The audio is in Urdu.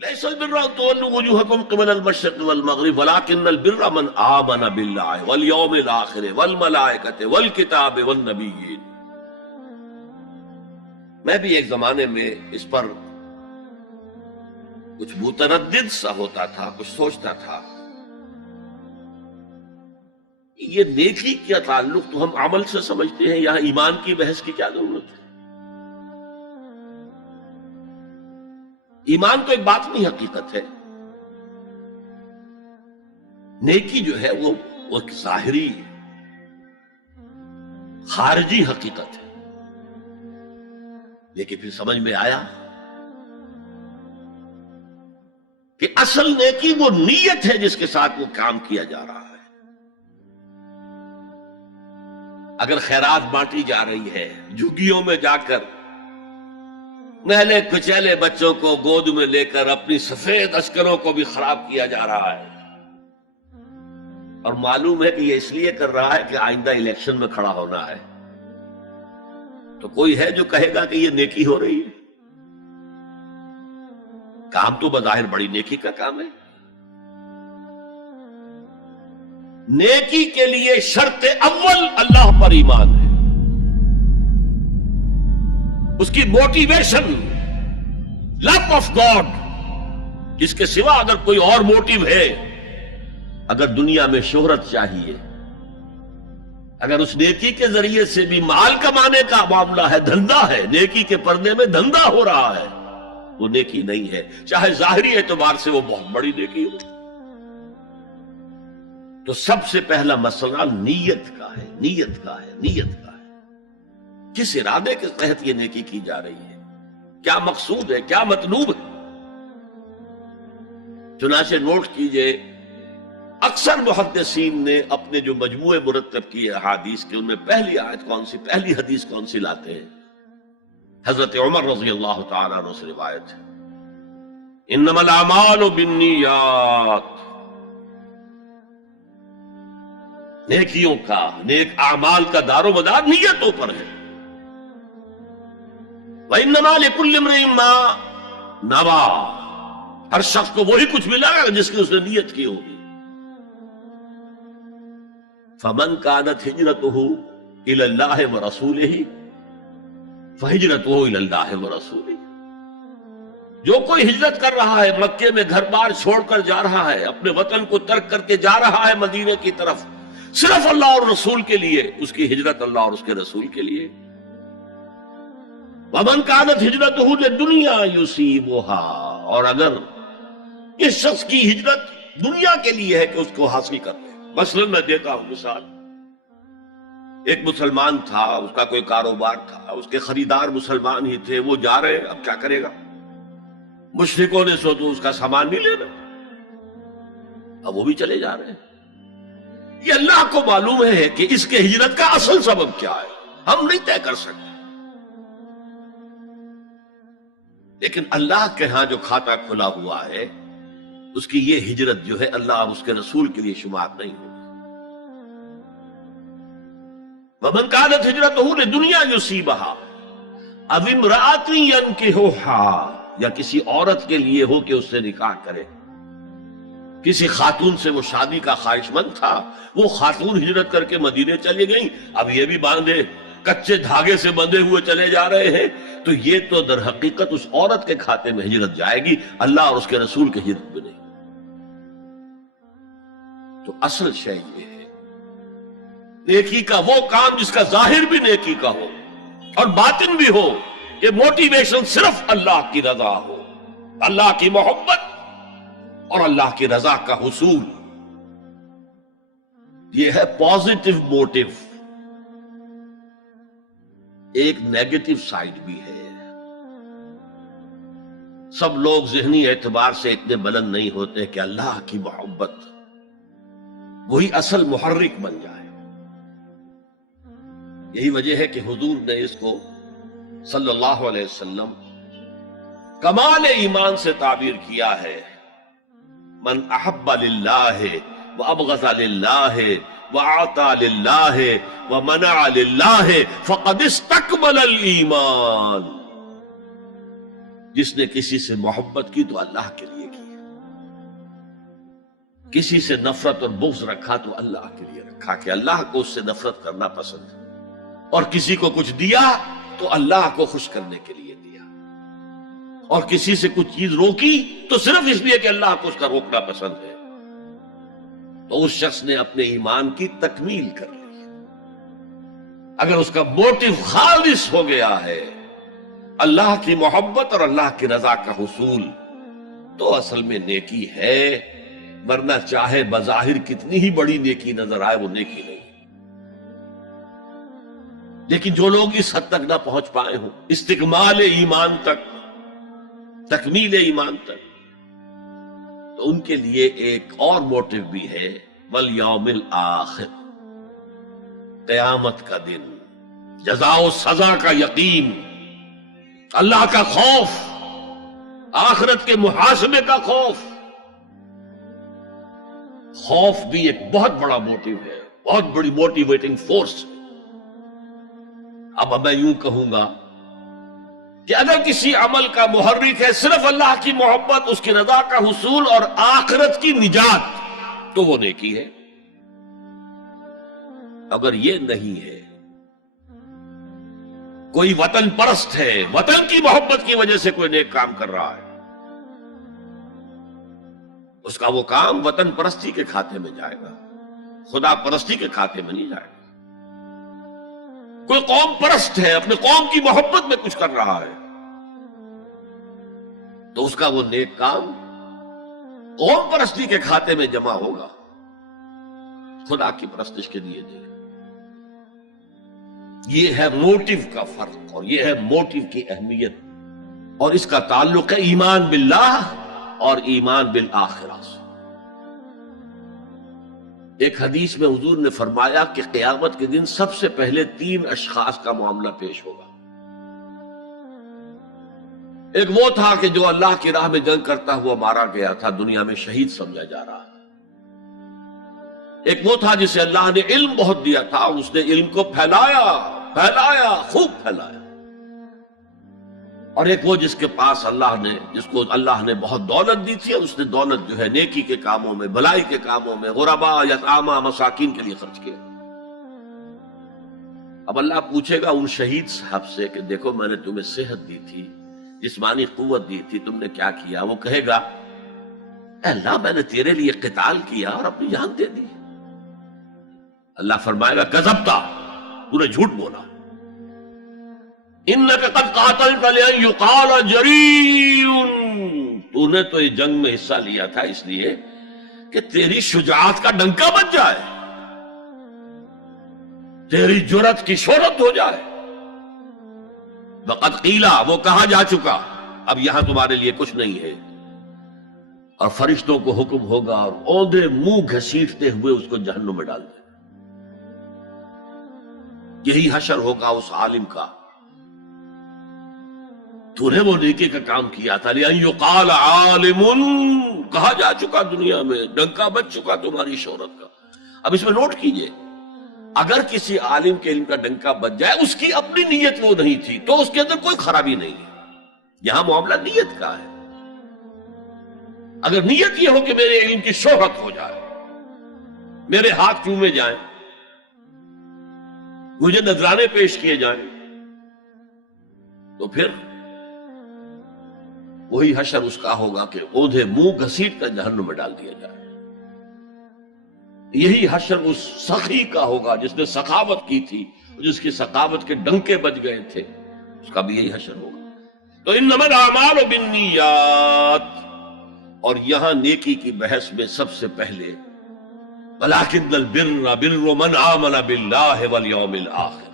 ليس البر أن تولوا وجوهكم قبل المشرق والمغرب ولكن البر من آمن بالله واليوم الآخر والملائكة والكتاب والنبيين. میں بھی ایک زمانے میں اس پر کچھ متردد سا ہوتا تھا، کچھ سوچتا تھا یہ نیکی کا تعلق تو ہم عمل سے سمجھتے ہیں، یہاں ایمان کی بحث کی کیا ضرورت ہے؟ ایمان تو ایک باطنی حقیقت ہے، نیکی جو ہے وہ ایک ظاہری خارجی حقیقت ہے. لیکن پھر سمجھ میں آیا کہ اصل نیکی وہ نیت ہے جس کے ساتھ وہ کام کیا جا رہا ہے. اگر خیرات بانٹی جا رہی ہے، جھگیوں میں جا کر نہلے کچیلے بچوں کو گود میں لے کر اپنی سفید اشکروں کو بھی خراب کیا جا رہا ہے، اور معلوم ہے کہ یہ اس لیے کر رہا ہے کہ آئندہ الیکشن میں کھڑا ہونا ہے، تو کوئی ہے جو کہے گا کہ یہ نیکی ہو رہی ہے؟ کام تو بظاہر بڑی نیکی کا کام ہے. نیکی کے لیے شرط اول اللہ پر ایمان ہے، اس کی موٹیویشن لو آف گاڈ، جس کے سوا اگر کوئی اور موٹیو ہے، اگر دنیا میں شہرت چاہیے، اگر اس نیکی کے ذریعے سے بھی مال کمانے کا معاملہ ہے، دھندا ہے، نیکی کے پردے میں دھندا ہو رہا ہے، وہ نیکی نہیں ہے، چاہے ظاہری اعتبار سے وہ بہت بڑی نیکی ہو. تو سب سے پہلا مسئلہ نیت کا ہے، نیت کا ہے، نیت کا ہے. کس ارادے کے تحت یہ نیکی کی جا رہی ہے، کیا مقصود ہے، کیا مطلوب ہے. چنانچہ نوٹ کیجئے، اکثر محدثین نے اپنے جو مجموعے مرتب کیے احادیث کے، ان میں پہلی آیت کون سی، پہلی حدیث کون سی لاتے ہیں؟ حضرت عمر رضی اللہ تعالیٰ عنہ سے روایت ہے، انما الاعمال بالنیات، نیکیوں کا، نیک اعمال کا دار و مدار نیتوں پر ہے. وَإِنَّمَا لِكُلِّ امْرِئٍ مَّا نَوَىٰ، ہر شخص کو وہی کچھ ملا گا جس کی اس نے نیت کی ہوگی. فَمَنْ كَانَتْ هِجْرَتُهُ إِلَى اللَّهِ وَرَسُولِهِ فَهِجْرَتُهُ إِلَى اللَّهِ وَرَسُولِهِ. جو کوئی ہجرت کر رہا ہے، مکے میں گھر بار چھوڑ کر جا رہا ہے، اپنے وطن کو ترک کر کے جا رہا ہے مدینے کی طرف، صرف اللہ اور رسول کے لیے، اس کی ہجرت اللہ اور اس کے رسول کے لیے. وَمَنْ كَانَتْ هِجْرَتُهُ لِلدُّنْيَا يُصِيبُهَا، اور اگر اس شخص کی ہجرت دنیا کے لیے ہے کہ اس کو حاصل کر لے. مثلا میں دیتا ہوں مثال، ایک مسلمان تھا، اس کا کوئی کاروبار تھا، اس کے خریدار مسلمان ہی تھے، وہ جا رہے، اب کیا کرے گا؟ مشرکوں نے سو تو اس کا سامان نہیں لینا، اب وہ بھی چلے جا رہے ہیں. یہ اللہ کو معلوم ہے کہ اس کے ہجرت کا اصل سبب کیا ہے، ہم نہیں طے کر سکتے. لیکن اللہ کے ہاں جو کھاتا کھلا ہوا ہے، اس کی یہ ہجرت جو ہے اللہ اور اس کے رسول کے لیے شمار نہیں ہوگی. وَمَنْ كَانَتْ هِجْرَتُهُ لِدُنْيَا يُصِيبُهَا أَوِ امْرَأَةٍ يَنكِحُهَا، یا کسی عورت کے لیے ہو کہ اس سے نکاح کرے. کسی خاتون سے وہ شادی کا خواہش مند تھا، وہ خاتون ہجرت کر کے مدینے چلی گئیں، اب یہ بھی باندھے کچے دھاگے سے بندھے ہوئے چلے جا رہے ہیں، تو یہ تو در حقیقت اس عورت کے کھاتے میں ہجرت جائے گی، اللہ اور اس کے رسول کی ہجرت میں نہیں. تو اصل شے یہ ہے، نیکی کا وہ کام جس کا ظاہر بھی نیکی کا ہو اور باطن بھی ہو، کہ موٹیویشن صرف اللہ کی رضا ہو، اللہ کی محبت اور اللہ کی رضا کا حصول. یہ ہے پازیٹو موٹیو. ایک نیگیٹو سائیڈ بھی ہے. سب لوگ ذہنی اعتبار سے اتنے بلند نہیں ہوتے کہ اللہ کی محبت وہی اصل محرک بن جائے. یہی وجہ ہے کہ حضور نے اس کو صلی اللہ علیہ وسلم کمال ایمان سے تعبیر کیا ہے، من احب للہ وابغض للہ وعطا للہ ومنع للہ فقد استکمل الایمان. جس نے کسی سے محبت کی تو اللہ کے لیے کی، کسی سے نفرت اور بغض رکھا تو اللہ کے لیے رکھا کہ اللہ کو اس سے نفرت کرنا پسند ہے، اور کسی کو کچھ دیا تو اللہ کو خوش کرنے کے لیے دیا، اور کسی سے کچھ چیز روکی تو صرف اس لیے کہ اللہ کو اس کا روکنا پسند ہے، تو اس شخص نے اپنے ایمان کی تکمیل کر لی۔ اگر اس کا موٹیو خالص ہو گیا ہے اللہ کی محبت اور اللہ کی رضا کا حصول، تو اصل میں نیکی ہے، ورنہ چاہے بظاہر کتنی ہی بڑی نیکی نظر آئے وہ نیکی نہیں۔ لیکن جو لوگ اس حد تک نہ پہنچ پائے ہوں، استکمال ایمان تک، تکمیل ایمان تک، تو ان کے لیے ایک اور موٹیو بھی ہے، والیوم الآخر، قیامت کا دن، جزا و سزا کا یقین، اللہ کا خوف، آخرت کے محاسبے کا خوف۔ خوف بھی ایک بہت بڑا موٹیو ہے، بہت بڑی موٹیویٹنگ فورس۔ اب میں یوں کہوں گا کہ اگر کسی عمل کا محرک ہے صرف اللہ کی محبت، اس کی رضا کا حصول اور آخرت کی نجات، تو وہ نیکی ہے۔ اگر یہ نہیں ہے، کوئی وطن پرست ہے، وطن کی محبت کی وجہ سے کوئی نیک کام کر رہا ہے، اس کا وہ کام وطن پرستی کے کھاتے میں جائے گا، خدا پرستی کے کھاتے میں نہیں جائے گا۔ کوئی قوم پرست ہے، اپنے قوم کی محبت میں کچھ کر رہا ہے، تو اس کا وہ نیک کام قوم پرستی کے کھاتے میں جمع ہوگا، خدا کی پرستش کے لیے دے۔ یہ ہے موٹیو کا فرق، اور یہ ہے موٹیو کی اہمیت، اور اس کا تعلق ہے ایمان باللہ اور ایمان بالآخرہ سے۔ ایک حدیث میں حضور نے فرمایا کہ قیامت کے دن سب سے پہلے 3 اشخاص کا معاملہ پیش ہوگا۔ ایک وہ تھا کہ جو اللہ کی راہ میں جنگ کرتا ہوا مارا گیا تھا، دنیا میں شہید سمجھا جا رہا ہے۔ ایک وہ تھا جسے اللہ نے علم بہت دیا تھا، اور اس نے علم کو پھیلایا، خوب پھیلایا۔ اور ایک وہ جس کے پاس جس کو اللہ نے بہت دولت دی تھی، اور اس نے دولت جو ہے نیکی کے کاموں میں، بھلائی کے کاموں میں، غربا، یتاما، مساکین کے لیے خرچ کیا۔ اب اللہ پوچھے گا ان شہید صاحب سے کہ دیکھو میں نے تمہیں صحت دی تھی، جسمانی قوت دی تھی، تم نے کیا کیا؟ وہ کہے گا اے اللہ میں نے تیرے لیے قتال کیا اور اپنی جان دے دی۔ اللہ فرمائے گا کذبتا، تو نے جھوٹ بولا، انک قد قاتلت لأن یقال جریء، تو نے تو یہ جنگ میں حصہ لیا تھا اس لیے کہ تیری شجاعت کا ڈنکا بج جائے، تیری جرأت کی شہرت ہو جائے۔ وقد قیلا، وہ کہا جا چکا، اب یہاں تمہارے لیے کچھ نہیں ہے۔ اور فرشتوں کو حکم ہوگا اور اوندے منہ گھسیٹتے ہوئے اس کو جہنم میں ڈال دیں۔ یہی حشر ہوگا اس عالم کا، تو نے وہ نیکی کا کام کیا تھا، لأن یقال عالم، کہا جا چکا دنیا میں، ڈنکا بج چکا تمہاری شہرت کا۔ اب اس میں نوٹ کیجئے، اگر کسی عالم کے علم کا ڈنکا بج جائے، اس کی اپنی نیت وہ نہیں تھی تو اس کے اندر کوئی خرابی نہیں ہے۔ یہاں معاملہ نیت کا ہے۔ اگر نیت یہ ہو کہ میرے علم کی شہرت ہو جائے، میرے ہاتھ چومے جائیں، مجھے نذرانے پیش کیے جائیں، تو پھر وہی حشر اس کا ہوگا کہ اوندھے منہ گھسیٹ کر جہنم میں ڈال دیا جائے۔ یہی حشر اس سخی کا ہوگا جس نے سخاوت کی تھی، جس کی سخاوت کے ڈنکے بج گئے تھے، اس کا بھی یہی حشر ہوگا۔ تو انما الاعمال بالنیات، اور یہاں نیکی کی بحث میں سب سے پہلے وَلَٰكِنَّ الْبِرَّ بِرُّ مَنْ آمَنَ بِاللَّهِ وَالْيَوْمِ الْآخِرِ،